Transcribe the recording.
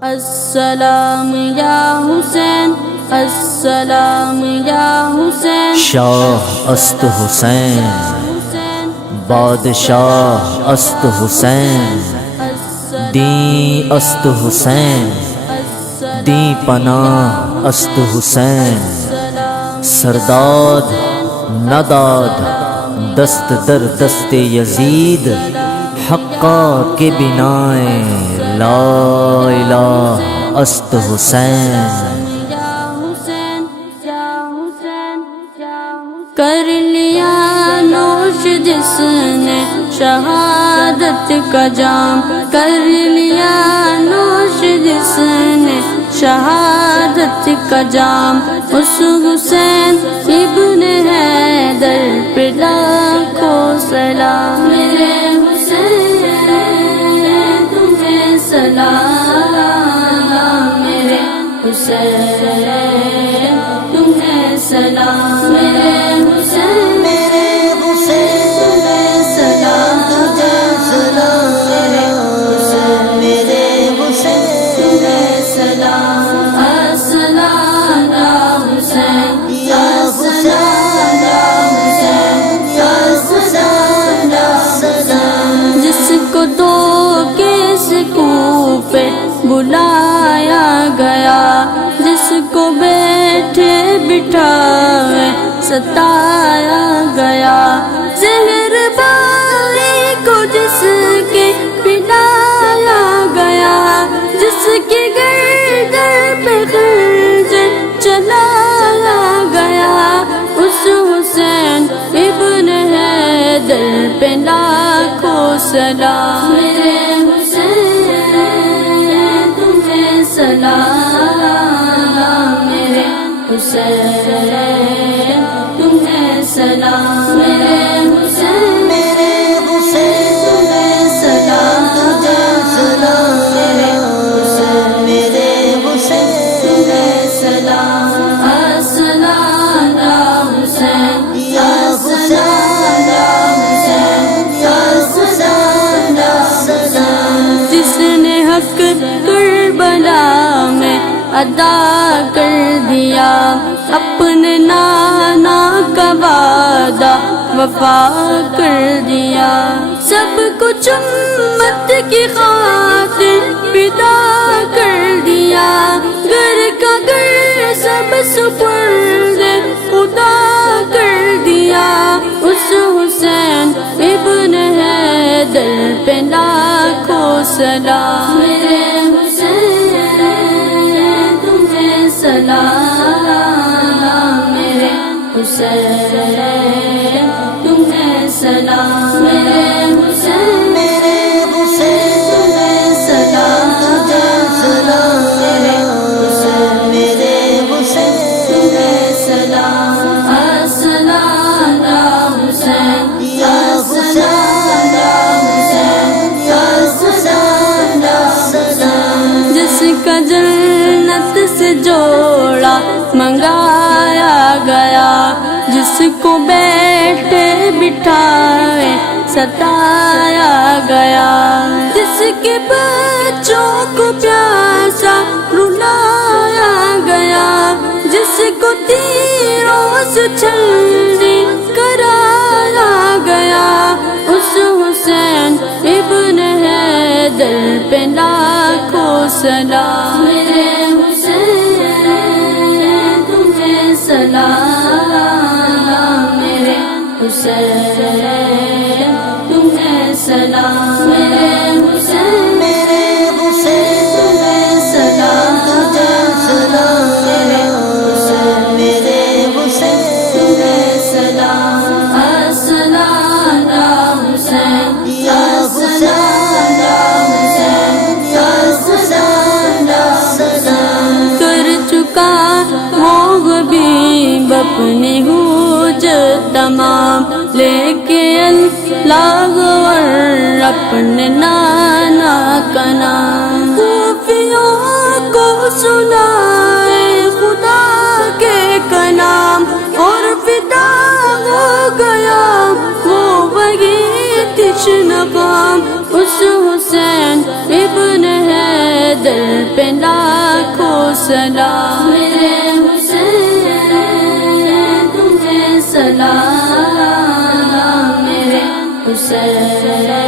السلام یا حسین، السلام یا حسین، شاہ است حسین، بادشاہ است حسین، دین است حسین، دین پناہ است حسین، سرداد نداد دست در دست یزید، حقا کے بنائے لا الہ است حسین۔ کر لیا نوش جس نے شہادت کا جام، کر لیا نوش جس نے شہادت کا جام، اس حسین ابن حیدر پہ لاکھوں سلام، میرے حسین تمہیں سلام، میرے حسین تمہیں سلام، میرے حسین، میرے حسین تمہیں سلام، تجھے سلام، میرے حسین، میرے حسین تمہیں سلام، السلام یا حسین، یا حسین، یا حسین، یا حسین، یا حسین، جس کو دو کیس کوفے بلایا گیا، جس کو بیٹھے بٹھائے ستایا گیا، زہر بائی کو جس کے پلایا گیا، جس کے گردن پہ خنجر چلایا گیا، اس حسین ابن حیدر پہ لاکھوں سلام، میرے حسین تمہیں سلام، میرے حسین تمہیں سلام، میرے حسین، میرے حسین تمہیں سلام، تجھے سلام، میرے حسین، میرے حسین تمہیں سلام، السلام یا حسین، یا حسین، یا حسین، یا حسین، یا حسین، جس نے حق کربلا میں ادا کر دیا، اپنے نانا کا وعدہ وفا کر دیا، سب کچھ امت کی خاطر فدا کر دیا، گھر کا گھر سب سپرد خدا کر دیا، اس حسین ابن حیدر پہ لاکھوں سلام، میرے حسین تمہیں سلام، میرے حسین تمہیں سلام، میرے حسین، میرے حسین تمہیں سلام، تجھے سلام، میرے حسین، میرے حسین تمہیں سلام، السلام یا حسین، یا حسین، یا حسین، یا حسین، یا حسین، جس کا جنت سے جوڑا منگایا گیا، جس کو بیٹھے بٹھائے ستایا گیا، جس کے بچوں کو پیاسا رلایا گیا، جس کو تیروں سے چھلنی کرایا گیا، اس حسین ابن حیدر پہ لاکھوں سلام، میرے حسین تمہیں سلام، میرے حسین تمہیں سلام، میرے حسین، میرے حسین تمہیں سلام، تجھے سلام، میرے حسین، میرے حسین تمہیں سلام، السلام یا حسین، یا حسین، یا حسین، یا حسین، یا حسین، کر چکا وہ حبیب اپنی حجت تمام، لے کے اللہ اور اپنے نانا کا نام، خوفیوں کو سنائے خدا کے کلام، اور فدا ہو گیا وہ وہی تشنہ کام، اس حسین ابن حیدر در پہ لاکھوں سلام میرے حسین تجھے سلام میرے حسین